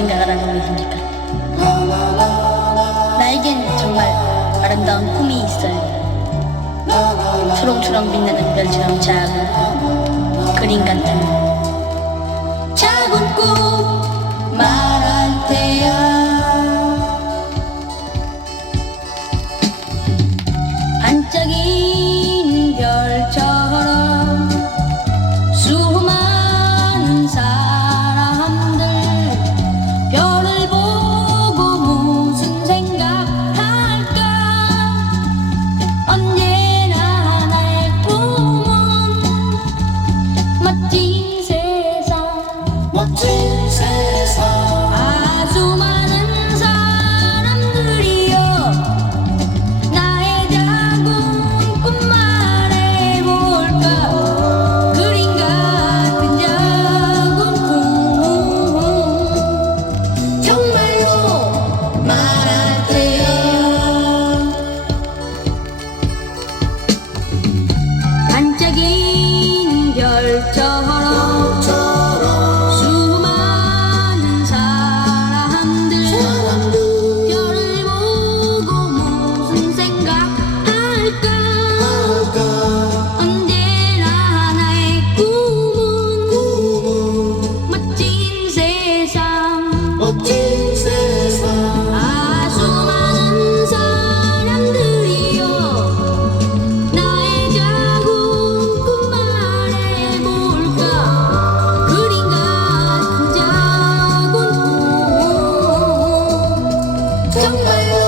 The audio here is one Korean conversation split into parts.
생각을 하고 있으니까? 나에겐 정말 아름다운 꿈이 있어요. 초롱초롱 빛나는 별처럼 작은 그림 같은 작은 꿈. star. 兄弟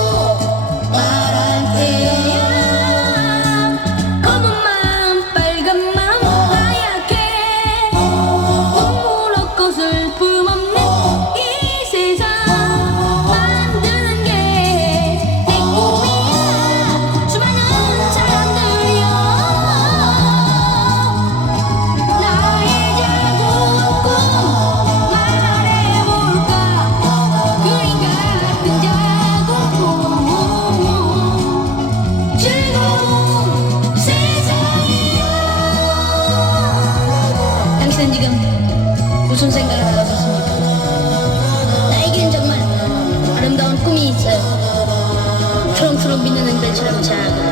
to.